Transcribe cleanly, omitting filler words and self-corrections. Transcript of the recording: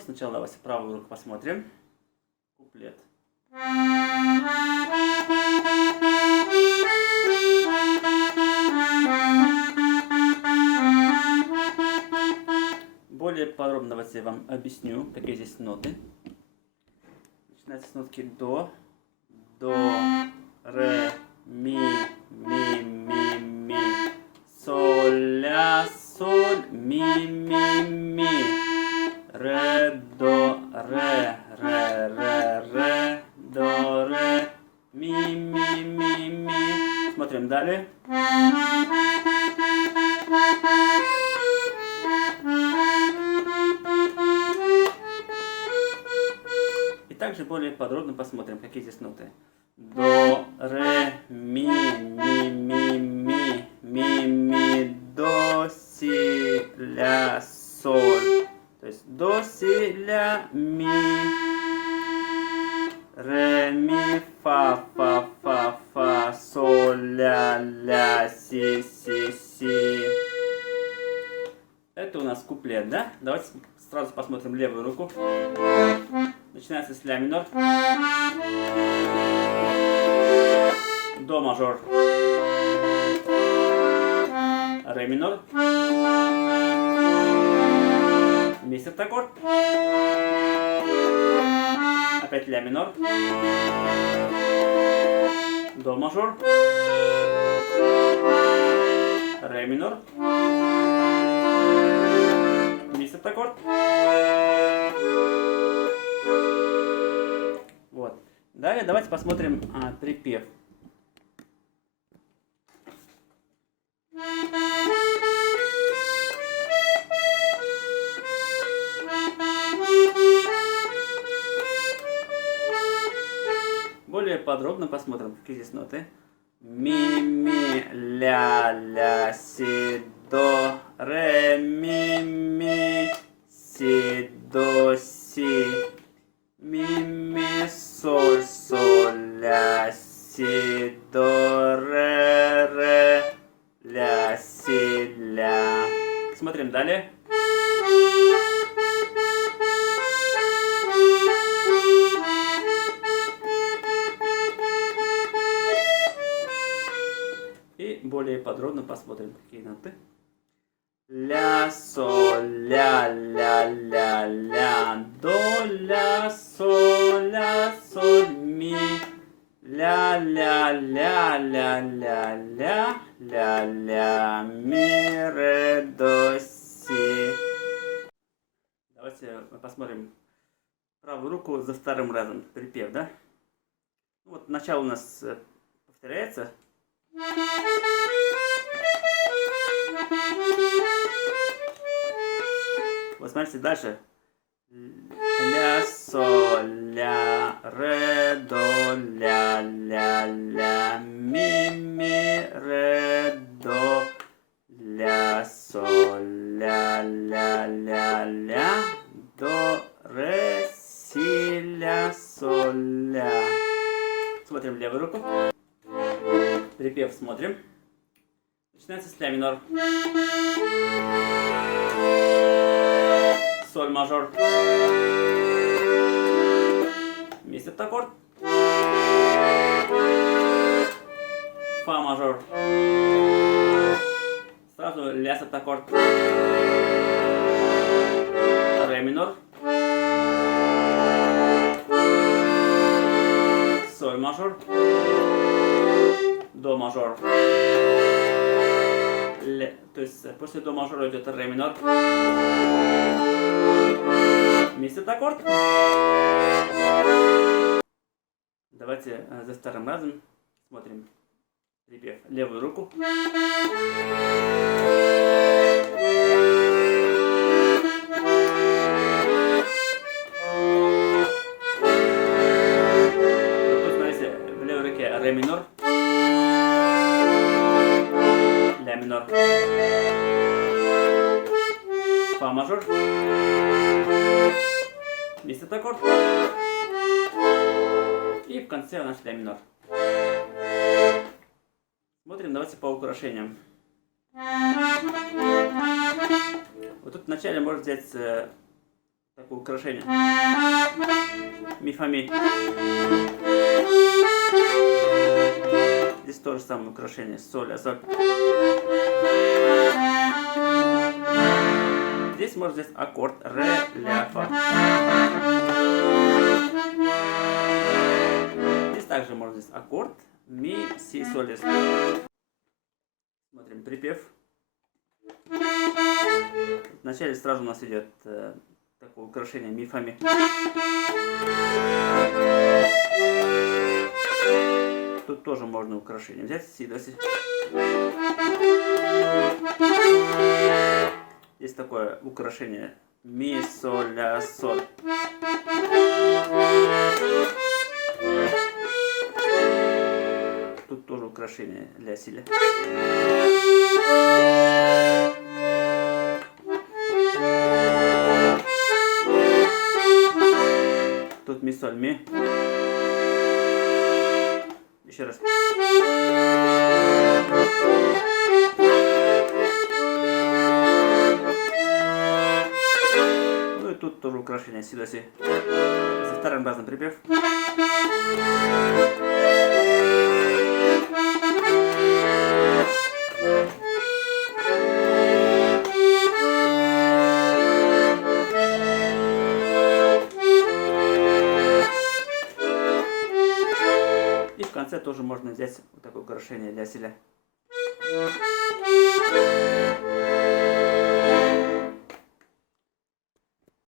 сначала давайте правую руку посмотрим. Куплет. Более подробно давайте я вам объясню, какие здесь ноты. Начинается с нотки до, ре, ми, соль, ля, соль, ми, ре, до, ре, до, ре, ми. Смотрим далее. И также более подробно посмотрим, какие здесь ноты. До, ре, ми, до, си, ля, соль. То есть до, си, ля, ми, ре, ми, фа, соль, ля, си. Это у нас куплет, да? Давайте сразу посмотрим левую руку. Начинается с ля минор. До мажор. Ре минор. Ми септаккорд. Опять ля минор. До мажор. Ре минор. Ми септаккорд. Вот. Далее давайте посмотрим припев. Более подробно посмотрим, какие здесь ноты. Ми, ля, си, до, ре, ми, си, до, си. Ми, соль, ля, си, до, ре, ля, си, ля. Смотрим далее. И более подробно посмотрим, какие ноты. Ля, соль, ля, до, ля, соль, ми, ля, ми, ре, до, си. Давайте посмотрим правую руку за вторым разом, припев, да? Вот начало у нас повторяется. Вот смотрите дальше. Ля, соль, ля, ре, до, ля, ми, ре, до, ля, соль, ля, до, ре, си, ля, соль, ля. Смотрим левую руку. Припев смотрим. Начинается с ля минор. Соль мажор. Ми септаккорд. Фа мажор. Сразу ля септаккорд. Ре минор. Соль мажор. До мажор. То есть после до мажора идет ре минор. Ми септаккорд. Давайте за вторым разом смотрим припев. Левую руку. Смотрите, в левой руке ре минор. Ля минор. Фа мажор. Ми септаккорд. И в конце у нас ля минор. Смотрим, давайте по украшениям. Вот тут вначале можно взять такое украшение. Ми, фа, ми. Здесь тоже самое украшение. Соль, ля, соль. Здесь можно здесь аккорд ре, ля, фа. Здесь также можно здесь аккорд ми, си, соль, ля. Смотрим припев. Вначале сразу у нас идет такое украшение ми, фа, ми. Тут тоже можно украшение взять, си, до, си. Есть такое украшение ми, соль, ля, соль. Тут тоже украшение ля, си, ля. Тут ми, соль, ми. Еще раз. Ну и тут тоже украшение си, до, си. Со вторым разом припев. И в конце тоже можно взять вот такое украшение ля, си, ля.